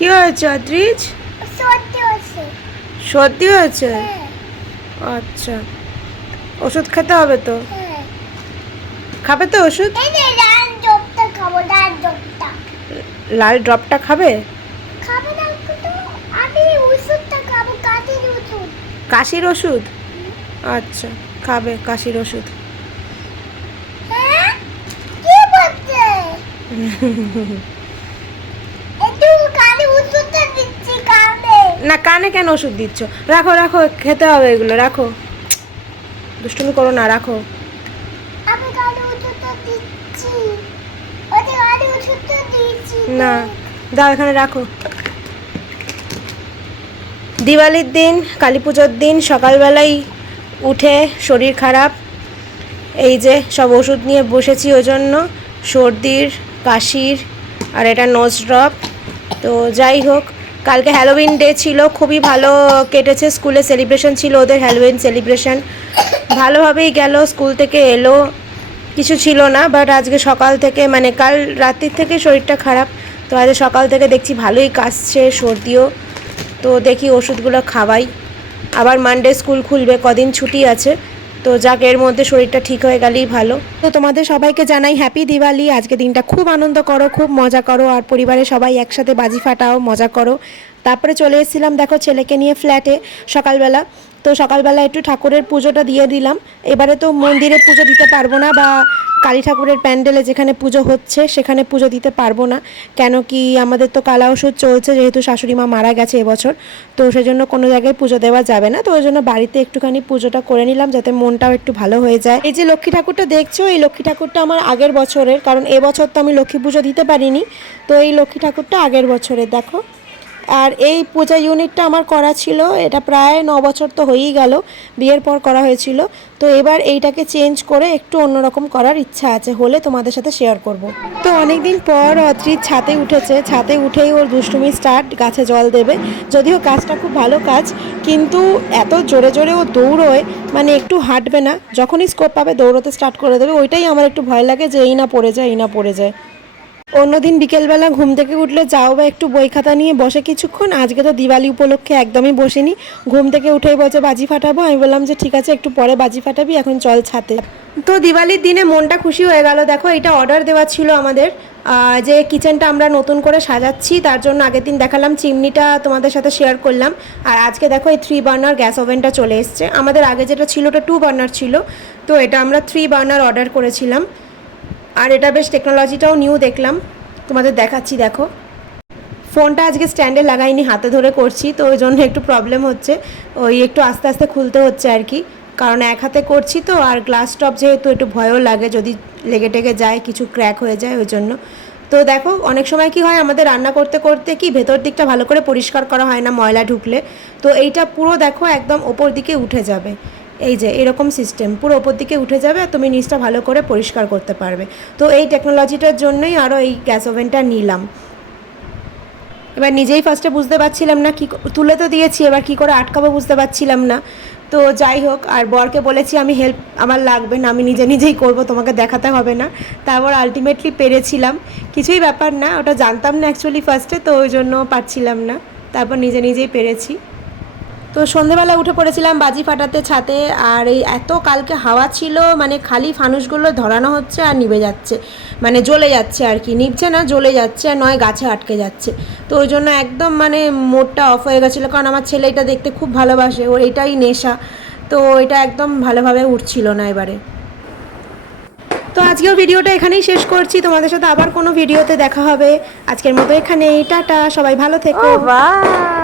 কি হয়েছে অদ্রিজ? সর্দি হয়েছে? আচ্ছা, ওষুধ খেতে হবে তো। খাবে তো ওষুধ? লাল ড্রপটা খাবে? কাশির ওষুধ? আচ্ছা, খাবে কাশির ওষুধ। না, কানে কেন ওষুধ দিচ্ছ? রাখো রাখো, খেতে হবে এগুলো, রাখো। দুষ্টুমি করো না, রাখো। না, দাও এখানে রাখো। দিওয়ালির দিন, কালী পুজোর দিন সকালবেলায় উঠে শরীর খারাপ, এই যে সব ওষুধ নিয়ে বসেছি ওই জন্য, সর্দির, কাশির, আর এটা নোজ ড্রপ। তো যাই হোক, কালকে হ্যালোউইন ডে ছিল, খুবই ভালো কেটেছে। স্কুলে সেলিব্রেশন ছিল ওদের, হ্যালোউইন সেলিব্রেশন ভালোভাবেই গেল। স্কুল থেকে এলো, কিছু ছিল না, বাট আজকে সকাল থেকে মানে কাল রাত্রির থেকে শরীরটা খারাপ, তো আজ সকাল থেকে দেখছি ভালোই কাশছে, সর্দিও। তো দেখি ওষুধগুলো খাওয়াই। আবার মানডে স্কুল খুলবে, কদিন ছুটি আছে, তো যাক এর মধ্যে শরীরটা ঠিক হয়ে গেলেই ভালো। তো তোমাদের সবাইকে জানাই হ্যাপি দিওয়ালি। আজকে দিনটা খুব আনন্দ করো, খুব মজা করো, আর পরিবারের সবাই একসাথে বাজি ফাটাও, মজা করো। তারপরে চলে এসেছিলাম দেখো ছেলেকে নিয়ে ফ্ল্যাটে সকালবেলা। তো সকালবেলা একটু ঠাকুরের পুজোটা দিয়ে দিলাম। এবারে তো মন্দিরে পুজো দিতে পারবো না, বা কালী ঠাকুরের প্যান্ডেলে যেখানে পুজো হচ্ছে সেখানে পুজো দিতে পারবো না, কেন কি আমাদের তো কালা ওষুধ চলছে, যেহেতু শাশুড়ি মা মারা গেছে এবছর, তো সেজন্য কোনো জায়গায় পুজো দেওয়া যাবে না। তো ওই জন্য বাড়িতে একটুখানি পুজোটা করে নিলাম, যাতে মনটাও একটু ভালো হয়ে যায়। এই যে লক্ষ্মী ঠাকুরটা দেখছো, এই লক্ষ্মী ঠাকুরটা আমার আগের বছরের, কারণ এবছর তো আমি লক্ষ্মী পুজো দিতে পারিনি, তো এই লক্ষ্মী ঠাকুরটা আগের বছরের দেখো। আর এই পূজা ইউনিটটা আমার করা ছিল, এটা প্রায় 9 বছর তো হয়েই গেল, বিয়ের পর করা হয়েছিল। তো এবার এইটাকে চেঞ্জ করে একটু অন্যরকম করার ইচ্ছা আছে, হলে তোমাদের সাথে শেয়ার করব। তো অনেকদিন পর অদ্রিজ ছাদে উঠেছে, ছাদে উঠেই ওর দুষ্টুমি স্টার্ট, গাছে জল দেবে। যদিও কাজটা খুব ভালো কাজ, কিন্তু এত জোরে জোরে ও দৌড়োয়, মানে একটু হাঁটবে না, যখনই স্কোপ পাবে দৌড়োতে স্টার্ট করে দেবে। ওইটাই আমার একটু ভয় লাগে যে এই না পড়ে যায়, এই না পড়ে যায়। অন্যদিন বিকেলবেলা ঘুম থেকে উঠলে যাও বা একটু বই খাতা নিয়ে বসে কিছুক্ষণ, আজকে তো দিওয়ালি উপলক্ষে একদমই বসেনি, ঘুম থেকে উঠেই বলছে বাজি ফাটাবো। আমি বললাম যে ঠিক আছে, একটু পরে বাজি ফাটাবি, এখন চল ছাতে। তো দিওয়ালির দিনে মনটা খুশি হয়ে গেল। দেখো এটা অর্ডার দেওয়া ছিল আমাদের, যে কিচেনটা আমরা নতুন করে সাজাচ্ছি, তার জন্য আগের দিন দেখালাম, চিমনিটা তোমাদের সাথে শেয়ার করলাম। আর আজকে দেখো এই 3 বার্নার গ্যাস ওভেনটা চলে এসছে। আমাদের আগে যেটা ছিল ওটা 2 বার্নার ছিল, তো এটা আমরা 3 বার্নার অর্ডার করেছিলাম। আর এটা বেশ টেকনোলজিটাও নিউ দেখলাম, তোমাদের দেখাচ্ছি দেখো। ফোনটা আজকে স্ট্যান্ডে লাগাইনি, হাতে ধরে করছি, তো ওই জন্য একটু প্রবলেম হচ্ছে, ওই একটু আস্তে আস্তে খুলতে হচ্ছে আর কি, কারণ এক হাতে করছি তো, আর গ্লাস টপ যেহেতু একটু ভয়ও লাগে যদি লেগে টেগে যায়, কিছু ক্র্যাক হয়ে যায় ওই জন্য। তো দেখো অনেক সময় কি হয়, আমাদের রান্না করতে করতে কি ভেতর দিকটা ভালো করে পরিষ্কার করা হয় না ময়লা ঢুকলে, তো এইটা পুরো দেখো একদম ওপর দিকে উঠে যাবে, এই যে এরকম সিস্টেম পুরো ওপর দিকে উঠে যাবে, আর তুমি নিচটা ভালো করে পরিষ্কার করতে পারবে। তো এই টেকনোলজিটার জন্যই আরও এই গ্যাস ওভেনটা নিলাম। এবার নিজেই ফার্স্টে বুঝতে পারছিলাম না, কি তুলে তো দিয়েছি, এবার কি করে আটকাবো বুঝতে পারছিলাম না। তো যাই হোক, আর বরকে বলেছি আমি হেল্প আমার লাগবে না, আমি নিজে নিজেই করব, তোমাকে দেখাতে হবে না। তারপর আলটিমেটলি পেরেছিলাম, কিছুই ব্যাপার না, ওটা জানতাম না অ্যাকচুয়ালি ফার্স্টে, তো ওই জন্য পারছিলাম না, তারপর নিজে নিজেই পেরেছি। তো সন্ধেবেলা উঠে পড়েছিলাম বাজি ফাটাতে ছাতে, আর এই এত কালকে হাওয়া ছিল, মানে খালি ফানুসগুলো ধরানো হচ্ছে আর নিভে যাচ্ছে, মানে জ্বলে যাচ্ছে আর কি, নিভছে না জ্বলে যাচ্ছে, আর নয় গাছে আটকে যাচ্ছে। তো ওই জন্য একদম মানে মোডটা অফ হয়ে গেছিলো, কারণ আমার ছেলে এটা দেখতে খুব ভালোবাসে, ওর এটাই নেশা, তো এটা একদম ভালোভাবে উঠছিল না এবারে। তো আজকের ভিডিওটা এখানেই শেষ করছি, তোমাদের সাথে আবার কোনো ভিডিওতে দেখা হবে। আজকের মতো এখানেই, টাটা, সবাই ভালো থেকো, বাই।